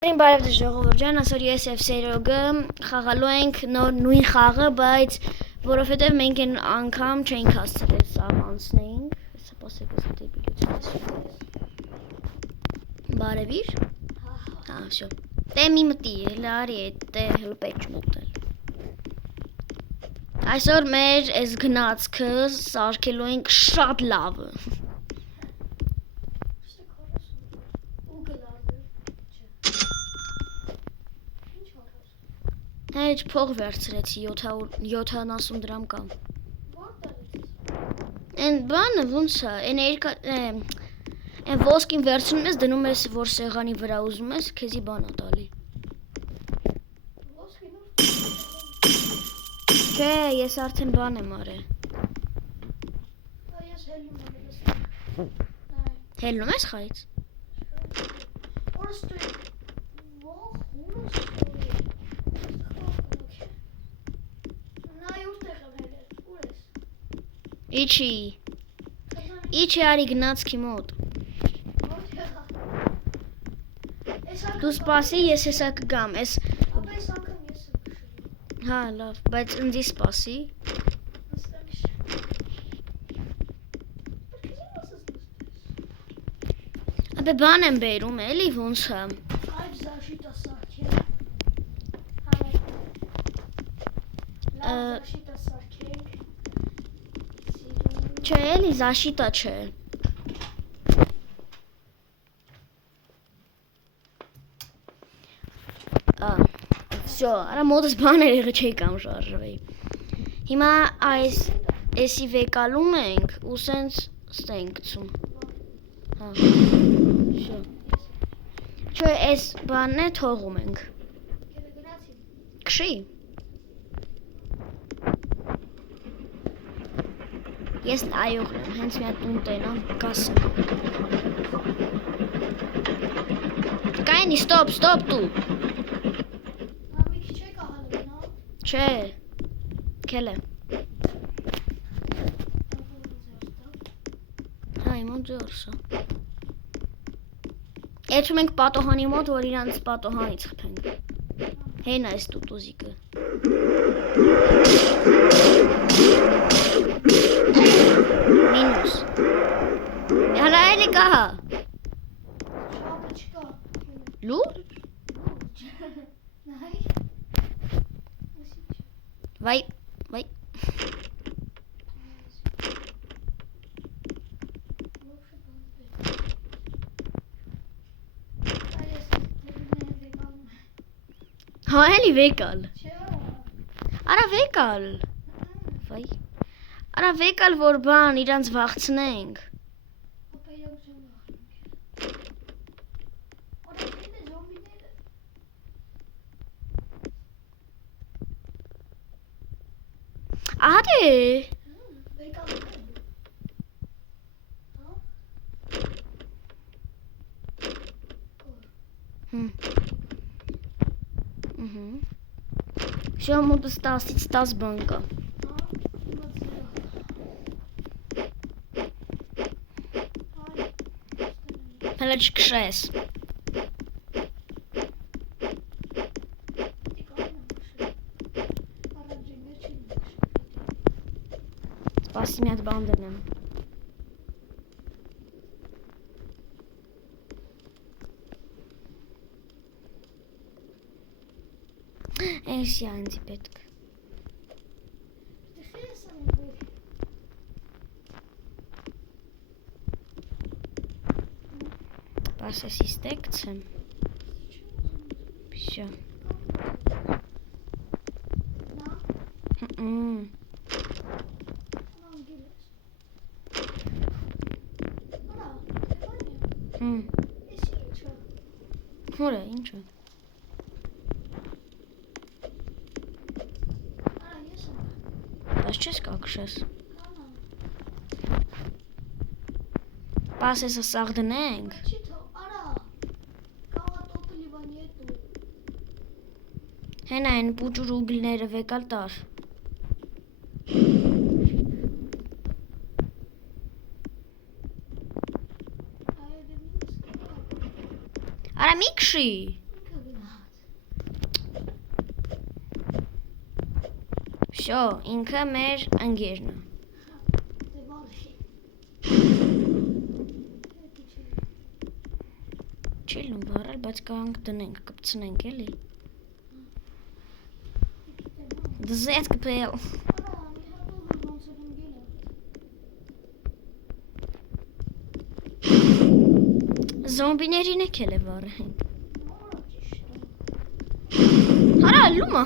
Բարև ձեզ ժողովուրդ ջան, այսօր ես եւ Սերոգը խաղալու ենք նոր նույն խաղը, բայց որովհետեւ մենք այն անգամ չենք հասցրել սաղ անցնեինք, սպասեք ես դեպիլություն Բարևիր։ Հա, всё։ Դե մի մտի, լարի է, դե հլպեջ մտել։ Այսօր մեր այս գնացքը սարքելու ենք շատ լավ։ Հեչ փող վերցրեցի 70 դրամ կամ։ Այն բանը ոնց է, այն ոսկին վերցնում ես, դնում ես, որ սեղանի վրա ուզում ես, քեզի բան է տալի։ Չէ, ես արդեն բան եմ արել։ Հելնում ես խայից։ Իչի արի գնացքի մոտ։ Դու սպասի, ես հեսա կգամ, ես։ Հա, լավ, բայց ինձի սպասի։ Աբե բան եմ բերում, էլի ոնց է։ Չէ, էլի զաշիտա չէ։ Всё, արա մոտս բաներ եղը չի կամ շարժվեի։ Հիմա էսի վեկալում ենք ու սենց ստենք գցում։ Հա։ Всё։ Չէ, էս բանն է թողում ենք։ Քշի։ Ես այողն եմ, հենց մի հատ տուն տենամ, կասեմ։ Կայնի, ստոպ դու։ Չէ, քել է։ Հա, իմ մոտ ձորսը։ Եթում ենք պատոհանի մոտ, որ իրանց պատոհանից խփենք։ Հեն այս տուտուզիկը։ Մինուս։ Հալա էլի կահա։ Լուր։ Վայ։ Հա, էլի վեկալ։ Արա վեկալ։ Վայ։ Արա վեկալ, որ բան իրանց վախցնենք։ Ահա դե։ Всё, մոտս 10-ից 10 բան կա։ Հələ չքշես։ Սպասի մի հատ բան դնեմ։ Էսի անձի պետք։ Պասեսի ստեք ցեմ։ Всё։ Հորա, ինչ է։ Բայց չես կակշես։ Պասեսը սաղ դնենք։ Հեն այն պուճուր ուգլները վեկալ տար։ Արա մի քշի։ Շո, ինքը մեր ընկերն է։ Չի լում բարել, բայց կանք դնենք, կպցնենք էլի։ Դզեց կպել։ Զոմբիներին եք էլ է վարեն։ Հարա, լումա։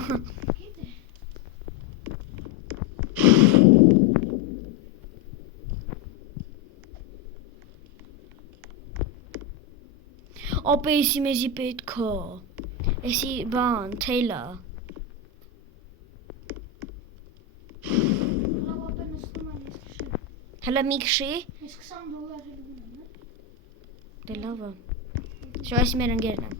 Ապա եսի մեզի պետք է, եսի բան, թեյլա։ Հլը մի կշի։ Դե լավ է։ Շո եսի մեր ընկերն է։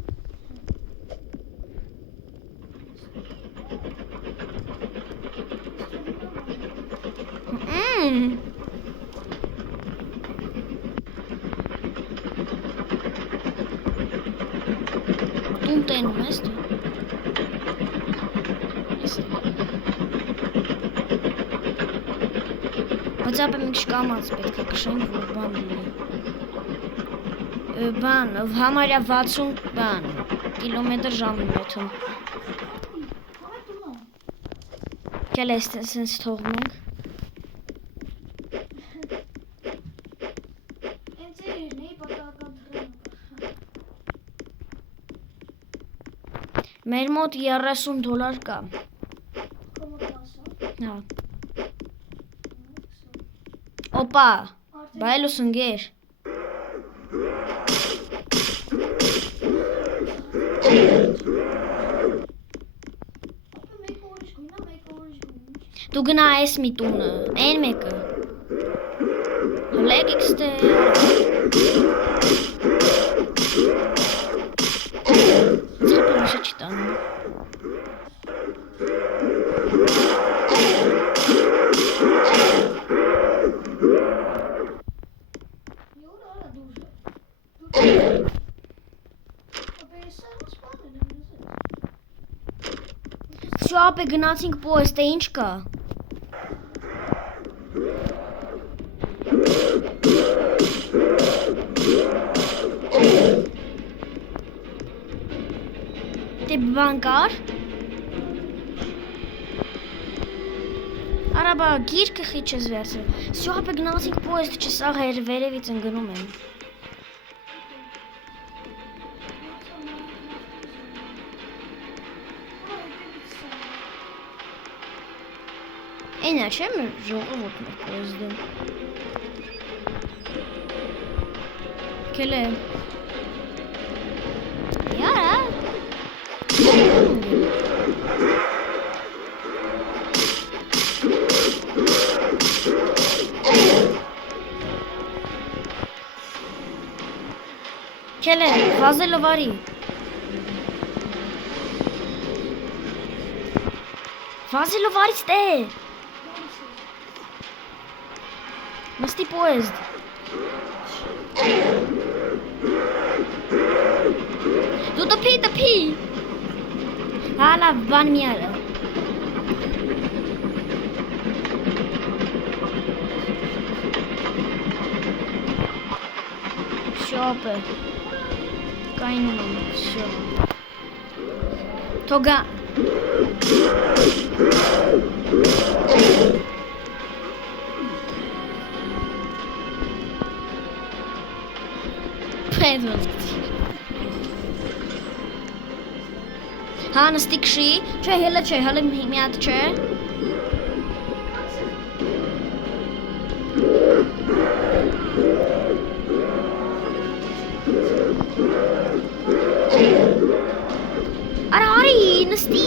Տուն տենում ես դու։ Բայց ապա մի քիչ կամած պետք է քշենք, որ բան լինի։ Բան, համարյա 60 բան, կիլոմետր ժամում եթում։ Կել է սենց թողում ենք։ Մեր մոտ $30 կա։ Հա։ Օպա, բայլուս ընգեր։ Դու գնա այս մի տունը, այն մեկը։ Հլեք իքստեր։ Ձեպը վիշը չի տանում։ Շո ապե գնացինք պոեստ է ինչ կա։ Դե բան կար։ Արաբա գիրքը խիչ ես վերցրել։ Շո ապե գնացինք պոեստ չսաղ էր վերևից ընգնում եմ։ Այնա չէ մեր ժողովուրդն է պոեզդում։ Կել է։ Յարա։ Կել է, վազելը վարի։ Վազելը վարից տե։ Նստի պոեզդ։ Դու տպի։ Հալա բան միարը։ Շոպը։ Կայնում եմ, շոպ։ Թոգա։ Հա նստի քշի, չէ, հելը մի հատ չէ։ Արա արի, նստի։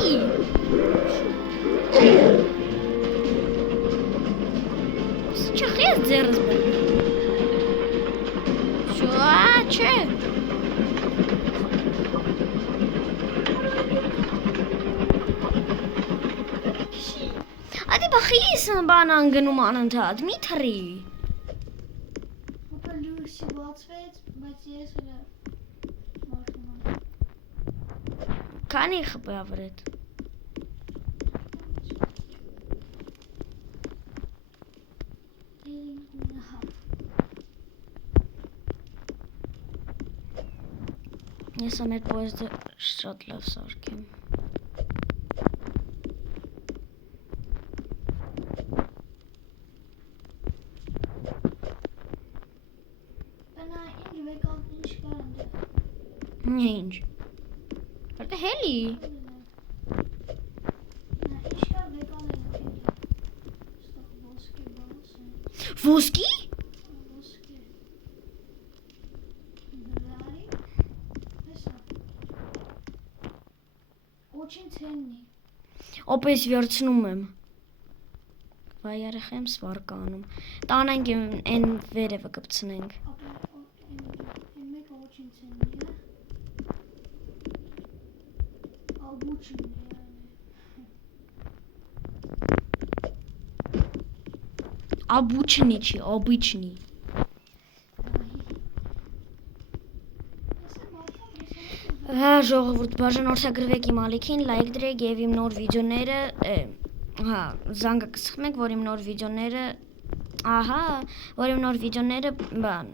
Չախի ես ձերս բեր։ Շո, չէ։ Ադի բախիս բան անգնում անընդհատ, մի թռի։ Ապա լույսի բացվեց, բայց ես հələ մարդ եմ։ Քանի խբավրետ։ Ես ամեր պոեզդը շատ լավ սարքեմ։ Ինչ։ Որտե հելի։ Ոսկի։ Очень ценный. Օպես վերցնում եմ։ Վայ երեխա եմ սվարկանում։ Տանենք են վերևը կպցնենք։ Эмека очень ценный. Обученный. Обученный չի, обычный։ Հա, ժողովուրդ, բաժանորդագրվեք իմ ալիքին, լայք դրեք եւ իմ նոր վիդեոները, հա, զանգը կսխմեք, որ իմ նոր վիդեոները, ահա, որ իմ նոր վիդեոները, բան։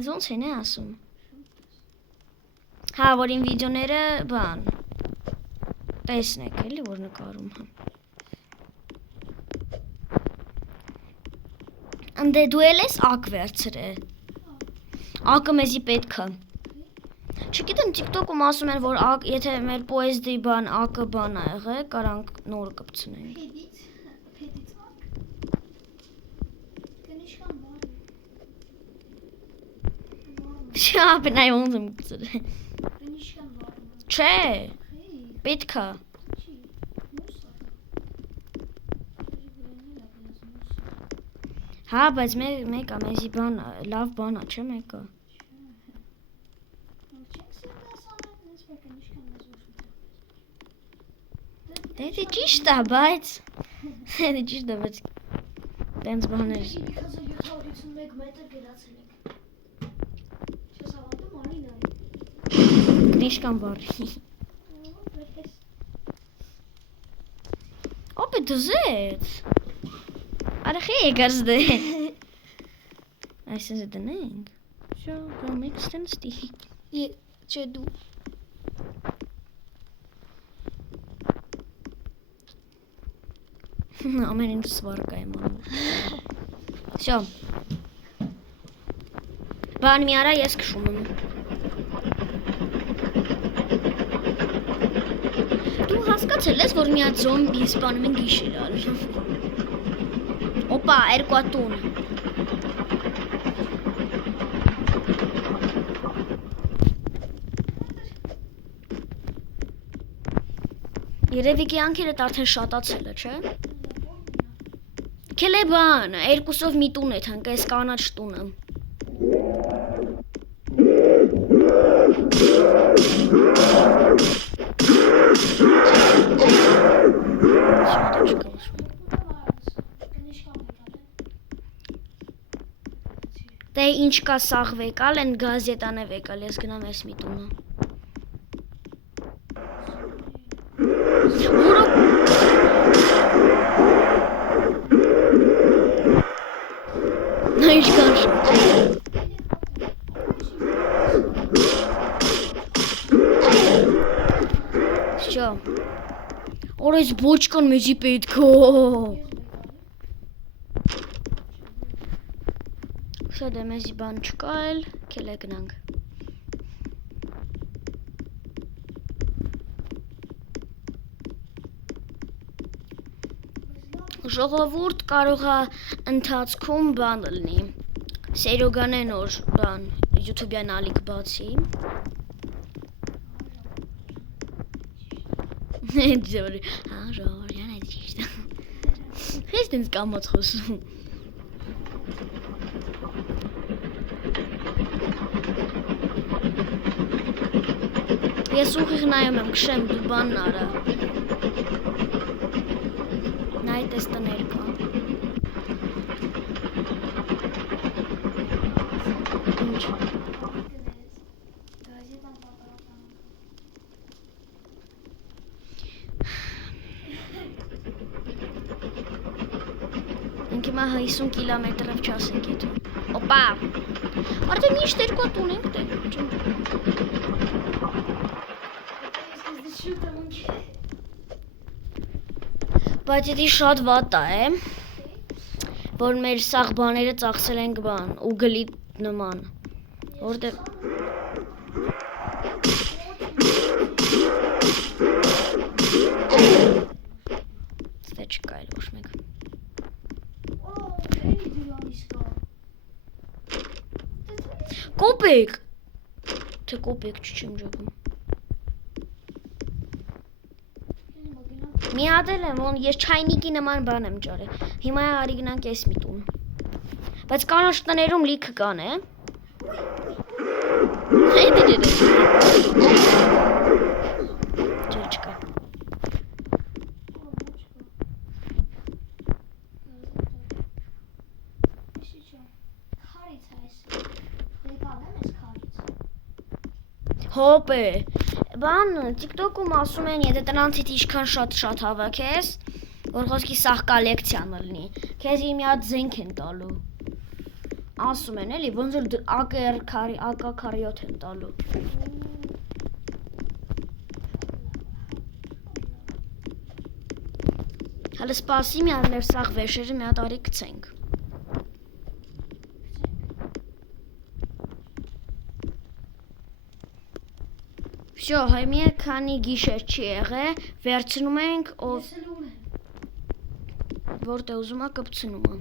Այս ոնց են ասում։ Հա, որ իմ վիդեոները, բան։ Տեսնեք, էլի որ նկարում, հա։ Անդե դու ես ակ վերցրել։ Ակը մեզի պետք է։ Չգիտեմ TikTok-ում ասում են, որ եթե մեր պոեզդի բան ակը բան ա եղել, կարանք նոր կպցնենք։ Pedit ակ։ Կնիշքան բար։ Շա, բնայ ոնց եմ գցել։ Կնիշքան բար։ Չէ, պետք է։ Չի։ Մուսա։ Հա, բայց մեկը մեզի բան լավ բան է, չէ՞ մեկը։ Դե ճիշտ է, բայց դե ճիշտ է, բայց տենց բաներ։ 1751 մետր գնացել եք։ Չես հավատում արին այ։ Կնիշկան բարի։ Օպե դզեց։ Արախի եկած դե։ Այսինքն դնենք։ Շո, կամիք ստենստի։ Չէ դու։ Ամեն ինչ սվարկա եմ անում։ Շո։ Բան մի արա ես քշում եմ։ Դու հասկացել ես, որ մի հատ զոմբի սպանում են գիշերալ։ Օպա, երկու ատուն։ Երևի կյանքերդ արդեն շատացել է, չէ՞։ Քելե բան, երկուսով մի տուն է թանկ, այս կանաչ տունը։ Դե ինչ կա սաղ վեկալ, են գազետան է վեկալ, ես գնամ այս մի տունը։ Նա ինչ կան շատ։ Շո։ Որ այս բոչկան մեզի պետք է։ Շո դե մեզի բան չկա էլ, քելե գնանք։ Ժողովուրդ կարող է ընթացքում բան լինի։ Սերոգանեն որ բան YouTube-յան ալիք բացի։ Ձորի, հա, ժողովրդյան է ճիշտ։ Ես դենց կամոց խոսում։ Ես ուղիղ նայում եմ, քշեմ դու բանն արա։ Նայ տես տներ կա։ Ինչ։ հիմա 50 կմ/չ ենք եթում։ Օպա։ Արդեն միշտ երկու հատ ունենք դե։ Ես շուտ եմ ունքի։ Բայց դա շատ վատ է, որ մեր սաղ բաները ծախսել ենք բան ու գլի նման։ Որտեղ Ստե չկա էլ ոչ մեկ։ Օ, էլի դրան իսկա։ Կոպեկ։ Թե կոպեկ չեմ ճոգում։ Մի հատ էլ եմ, ոնց ես չայնիկի նման բան եմ ճարել։ Հիմա արի գնանք էս մի տուն։ Բայց կանաչ տներում լիքը կան, է։ Հետի դե։ Չկա։ Հոպե։ Բան TikTok-ում ասում են, եթե տնանցից ինչքան շատ հավաքես, որ խոսքի սաղ կոլեկցիան լինի, քեզ մի հատ զենք են տալու։ Ասում են էլի, ոնց որ AK-47 են տալու։ Հələ սպասի մի հատ մեր սաղ վեշերը մի հատ արի գցենք։ Всё, հայ մի քանի գիշեր չի եղել, վերցնում ենք ով որտե ուզում ա կպցնում ա։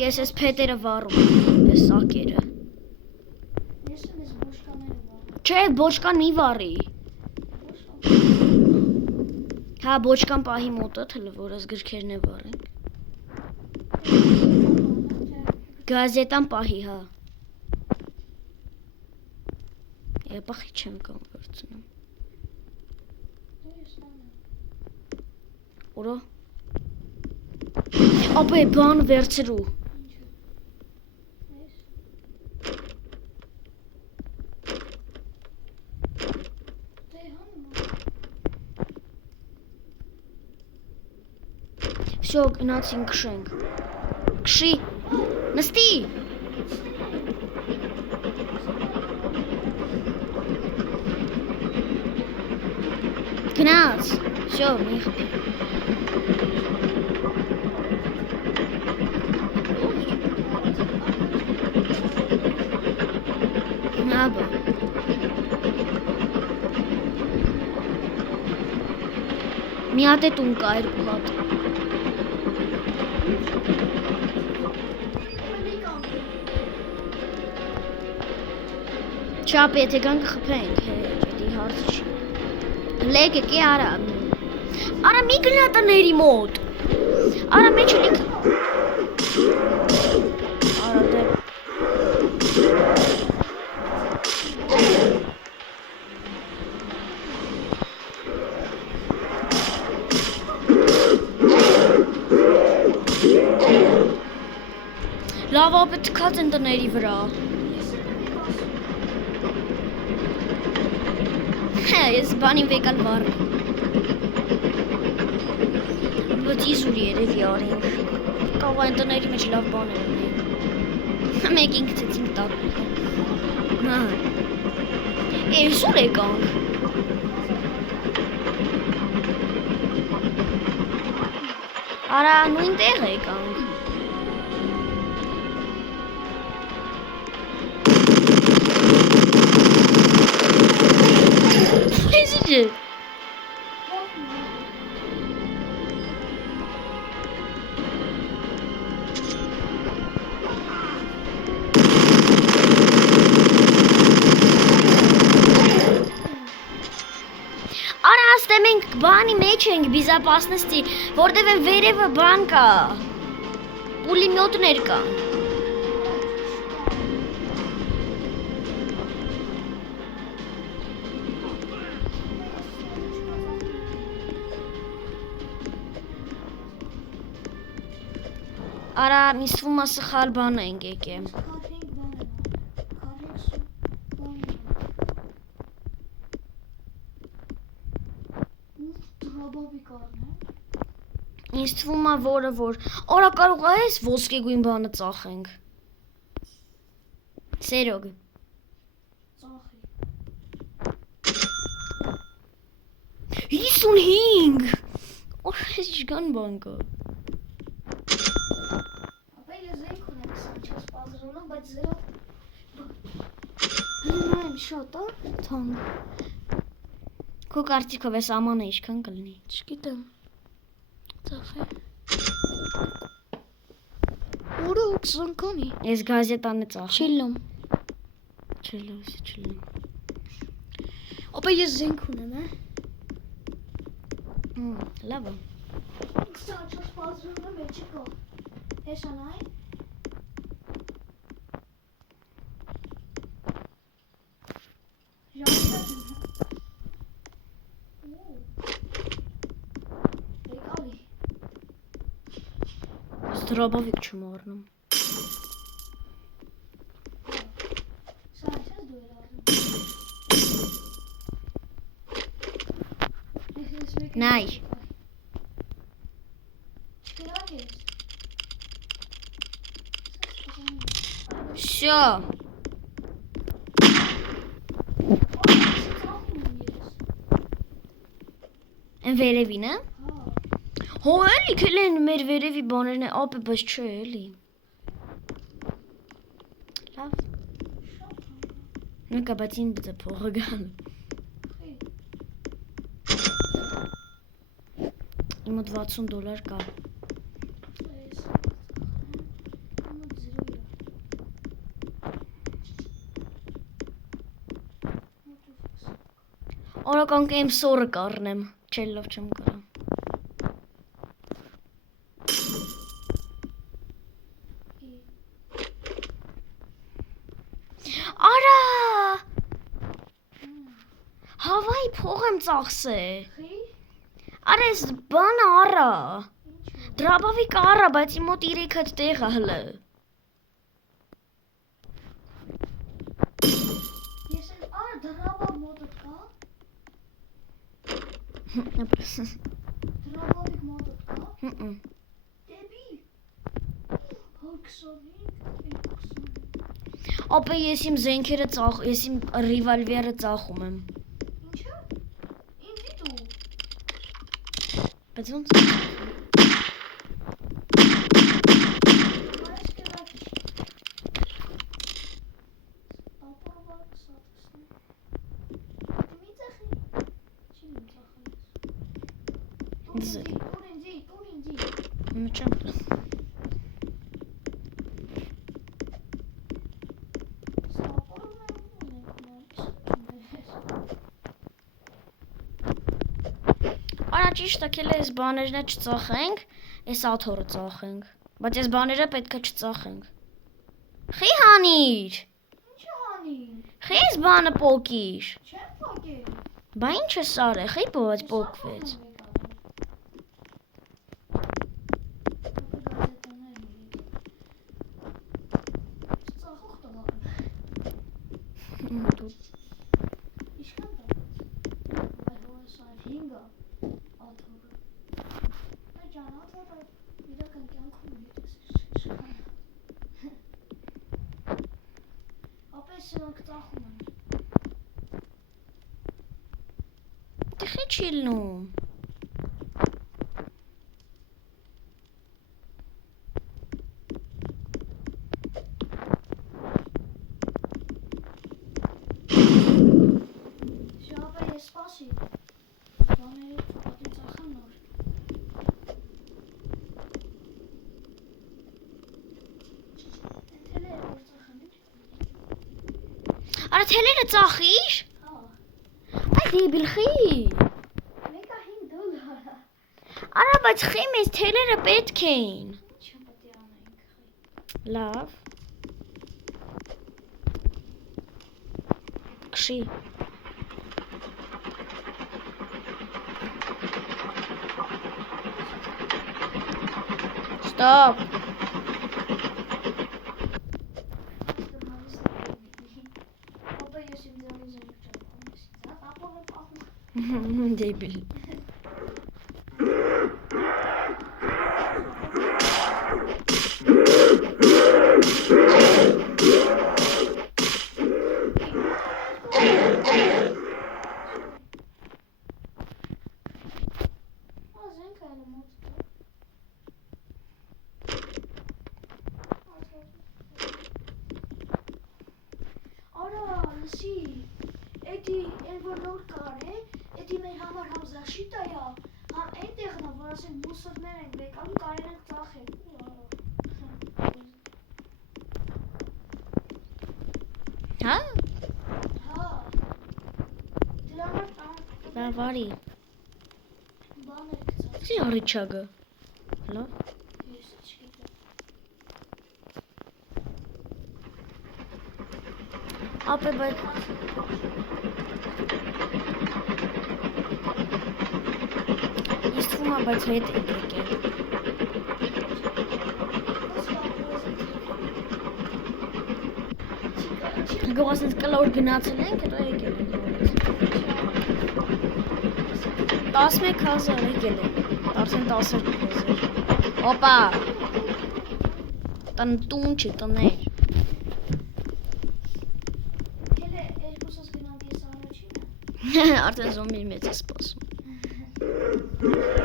Ես այս փետերը վառում եմ, այս սակերը։ Ես եմ այս բոշկաները վառում։ Չէ, բոճկան մի վառի։ Հա, բոճկան պահի մոտդ, հələ որ այս գրքերն է վառենք։ Գազետան պահի, հա։ Եպախի չեմ կամ վերցնում։ Որո։ Ապե բան վերցրու։ Всё, գնացինք քշենք։ Քշի։ Նստի։ Գնաց։ Всё, մի խփի։ Նաբա։ Մի հատ է տուն կա երկու հատ։ Չապ, եթե գանք խփենք, դի հարց չի։ Լեգ եկի արա։ Արա մի գնա տների մոտ։ Արա մեջը լիք։ Արա դե։ Լավ ապե թքած են տների վրա։ Ես բանին վեկալ վառ։ Բոթի զուրի երևի արինք։ Կարող այն տների մեջ լավ բաներ ունեն։ Մեկին գցեցինք տակ։ Հա։ Զուր եկանք։ Արա նույն տեղ եկանք։ Ջի։ Արա աստե մենք բանի մեջ ենք բիզապասնստի, որտև են վերևը բան կա, պուլիմյոտներ կան։ Արա միսվում ասխալ բան ենք եկեմ։ Ինձ թվում է որ օրա կարող ես ոսկեգույն բանը ծախենք։ Սերոգ։ Ծախի։ 55։ Օր ես ջգան բան կա։ Ապա ես զենք ունեմ 24 պատրոնում, բայց զրո Նայեմ շատ է, թանկ։ Քո կարծիքով էս ամանը ինչքան կլինի։ Չգիտեմ։ Ծախի։ Որը 20 կանի։ Ես գազետանը ծախեմ։ Չիլում։ Չլում։ Ապա ես զենք ունեմ, Լավ է։ 24 պատրոնում մեջը կա։ Հեսա նայ։ Եկալի։ Ես դրաբավիկ չեմ առնում։ Սա ես դու էլ առնում։ Նայ։ Չկրակ ես։ Շո։ Են վերևին է։ Հո էլի քելեն մեր վերևի բաներն է, ապե բայց չէ էլի։ Լավ։ Նույնքա բայց ին բծը փողը գան։ Իմ մոտ $60 կա։ Օրական կեմ սորը կառնեմ, չելով չեմ կարա։ Արա։ Հավայի փող եմ ծախսել։ Արա ես բանը արա։ Դրաբավիկ արա, բայց իմ մոտ 3 հատ տեղ է հլը։ Ես էլ արա դրաբավ մոտդ կա։ Դրաբավիկ մոտդ կա։ Դեպի։ 25, Ապա ես իմ զենքերը ես իմ ռիվալվերը ծախում եմ։ Ինչա։ Ինձի դու։ Բայց ոնց։ Այս կրակի։ Ապարվակ սատքսն։ Դու մի ծախի։ Չի մի ծախի։ Տուն ինձի։ Մչեմ։ Արա ճիշտ է, քել էս բաներն չծախենք, էս աթորը ծախենք, բայց էս բաները պետք է չծախենք։ Խի հանիր։ Ինչ հանի։ Խի էս բանը պոկիր։ Չեմ փակել։ Բա ինչ ես արել, խի բայց պոկվեց։ Դե խի չի լնում։ Սպասի։ Բաները պատի ծախան նոր։ Թելերը որ ծախան ինչ։ Արա թելերը ծախիր։ Հա։ Այ դեբիլ խի։ Մեկը $5։ Արա բայց խի մեզ թելերը պետք էին։ Ինչ պետք է անենք խի։ Լավ։ Քշի։ Stop. Դեբիլ։ այն որ նոր կար է, էդի մեր համար համ զաշիտա է, համ այնտեղն է, որ ասենք մուսորներ ենք բեկանում, կարեն ենք ծախել։ Հա։ Հա։ Դրա համար տան Վարի։ բան էր գծած։ Չի արիչագը։ Լավ։ Ես չգիտեմ։ Ապե բայց Իսկ թվում է բայց հետ եկել։ Գողասենց կլոր գնացել ենք, հետո եկել ենք։ 11,000 եկել ենք։ Արդեն 12,000։ Օպա։ Տուն չի, տներ։ Կելե երկուսս գնանք ես առաջինը։ Արդեն զոմբի մեծ է սպասում։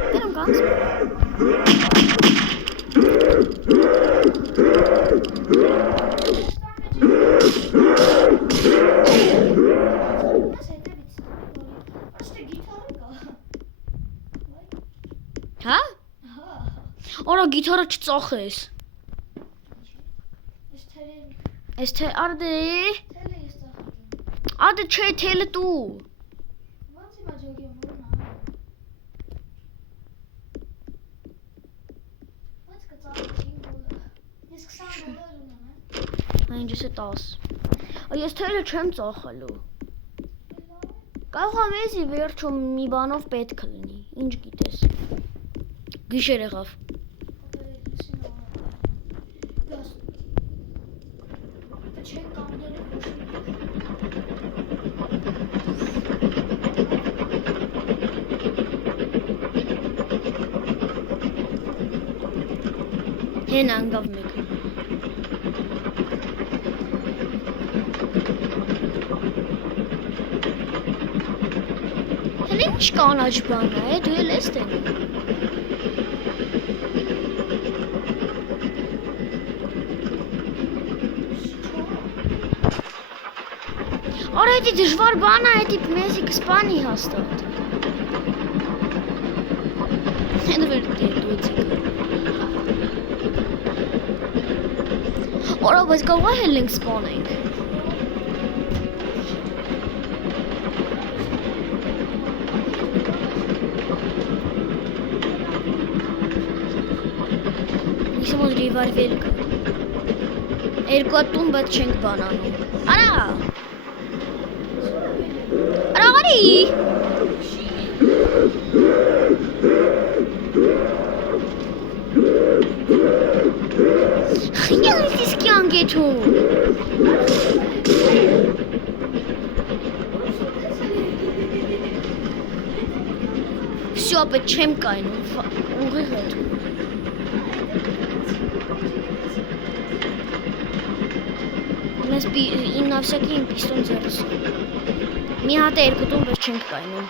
Դերում կանց։ Հա։ Օրա գիտարը չծախես։ Այս թե արդե։ Ադե չէ թելը դու։ Այն ես է 10։ Ես թելը չեմ ծախելու։ Կարող եմ էսի վերջում մի բանով պետք լինի, ինչ գիտես։ Գիշեր եղավ։ Հեն անգավ մեկ։ Հեն ինչ կանաչ բան է, դու էլ ես տենում։ Արա էդի դժվար բան է, էդի մեզի կսպանի հաստատ։ Հեն վեր դու էցիկը։ Արա բայց կարող է հել ենք սպանենք։ Իսկ մոտ ռիվարվել կա։ Երկու հատ տուն բայց չենք բանանում։ Արա։ Արա արի։ Խիանից իսկ անգեթում։ Всё, ապետ չեմ կայնում, ուղիղ է դու։ Մեզ իննավսյակի իմ պիստոն ձերս։ Մի հատ է երկու տուն վեր չենք կայնում։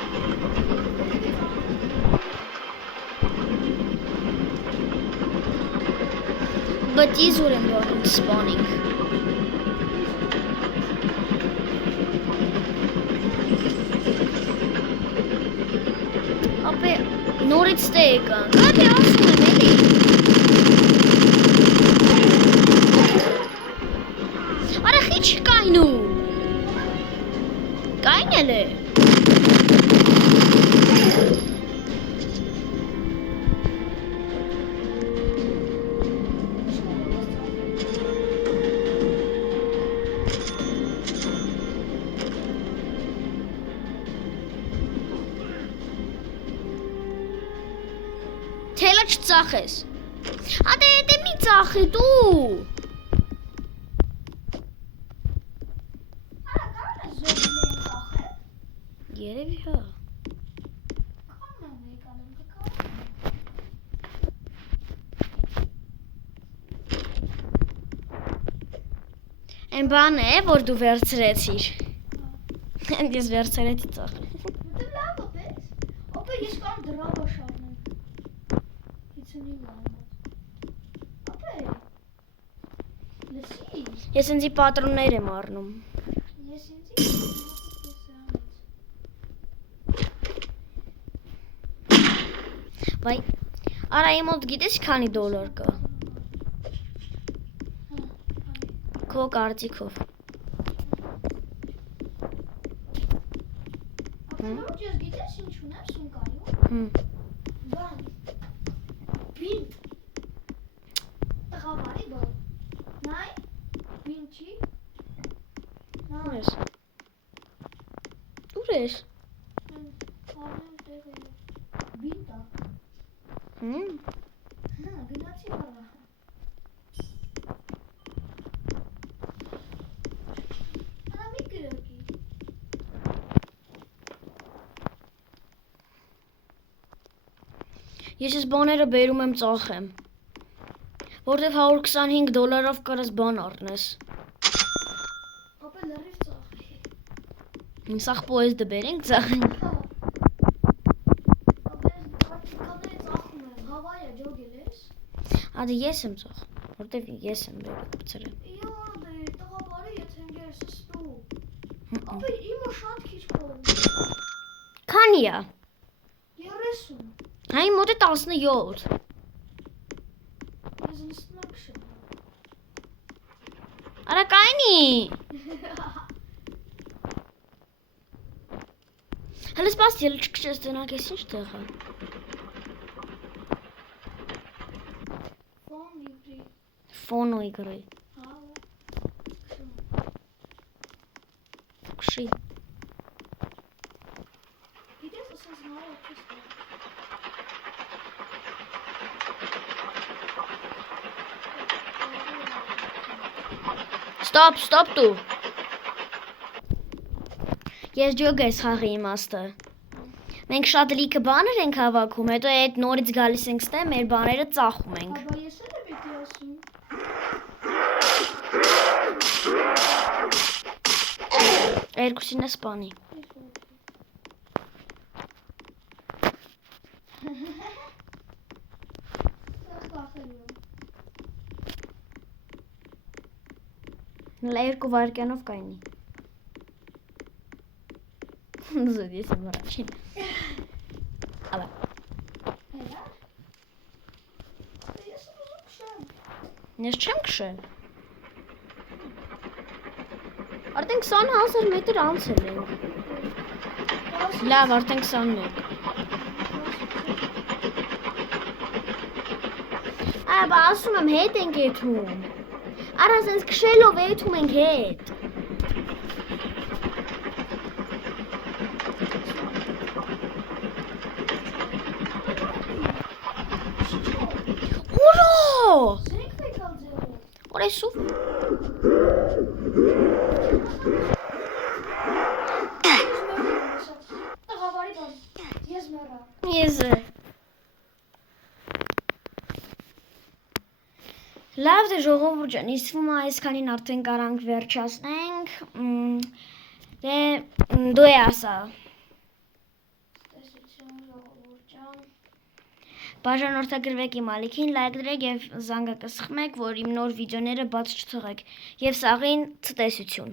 Բայց իզուր եմ բանում սպանինք։ Ապե նորից տե եկանք, հատի ասում եմ էլի։ Արա խի չի կայնում։ Կայնել է։ Թելը չծախես։ Ադե դե մի ծախի դու։ Երևի հա։ Այն բան է, որ դու վերցրեցիր։ Ես վերցրեցի ծախը։ Դե լավ պես։ Ապա ես կամ դրավա շարնեմ։ 55 լավ։ Ապա լսի։ Ես ինձի պատրոններ եմ առնում։ Ես ինձի Վայ։ Արա իմ մոտ գիտես քանի դոլար կա։ Քո կարծիքով։ Ապա ես գիտես ինչ ունեմ սունկայում։ Բան։ Բինտ։ Տղամարի բան։ Նայ։ Բինչի։ Ուր ես։ Արնեմ տեղը։ Բինտա։ Գնացի արա։ Արա մի գրակի։ Ես ես բաները բերում եմ ծախեմ։ Որտեվ 125 դոլարով կարաս բան առնես։ Ապա լրիվ ծախի։ Սաղ պոեզդը բերենք ծախենք։ Ապա կանե ծախում եմ, Հավայա ջոգել ես։ Ադի ես եմ ծախ, որտեվ ես եմ բերել։ Իոդե, տղամարի եթե ընկերս ստու։ Ապա իմը շատ քիչ կողմ։ Քանի է։ 30։ Հայ մոտ է 17։ Ես նստում եմ քշեմ։ Արա կայնի։ Հələ սպաս ել չքշես տնակ ես ինչ տեղը։ Ֆոն իգրի։ Ֆոնո իգրի։ Հա։ Քշի։ Գիտես ասես նայ չես։ Ստոպ դու։ Ես ջոգես խաղի իմաստը։ Մենք շատ լիքը բաներ ենք հավաքում, հետո այդ նորից գալիս ենք ստե, մեր բաները ծախում ենք։ Ապա ես էլ եմ պիտի ասում։ Երկուսին է սպանի։ Նլա 2 վարկյանով կայնի։ Զոդ ես եմ առաջին։ Ալա։ Հելա։ Ես ուզում քշեմ։ Ես չեմ քշել։ Արդեն 20,000 մետր անցել ենք։ Լավ, արդեն 21։ Աբա ասում եմ հետ ենք եթում։ Արա սենց քշելով եթում ենք հետ։ Ուրա։ Զենք եկալ ձեռով։ Օրեսու։ Տղավարի բան։ Ես մեռա։ Ես է։ Լավ դե ժողովուրդ ջան, իսվում է այսքանին արդեն կարանք վերջացնենք։ Դե դու է ասա։ Տեսություն ժողովուրդ ջան։ Բաժանորդագրվեք իմ ալիքին, լայք դրեք եւ զանգակը սխմեք, որ իմ նոր վիդեոները բաց չթողեք։ Եվ սաղին ցտեսություն։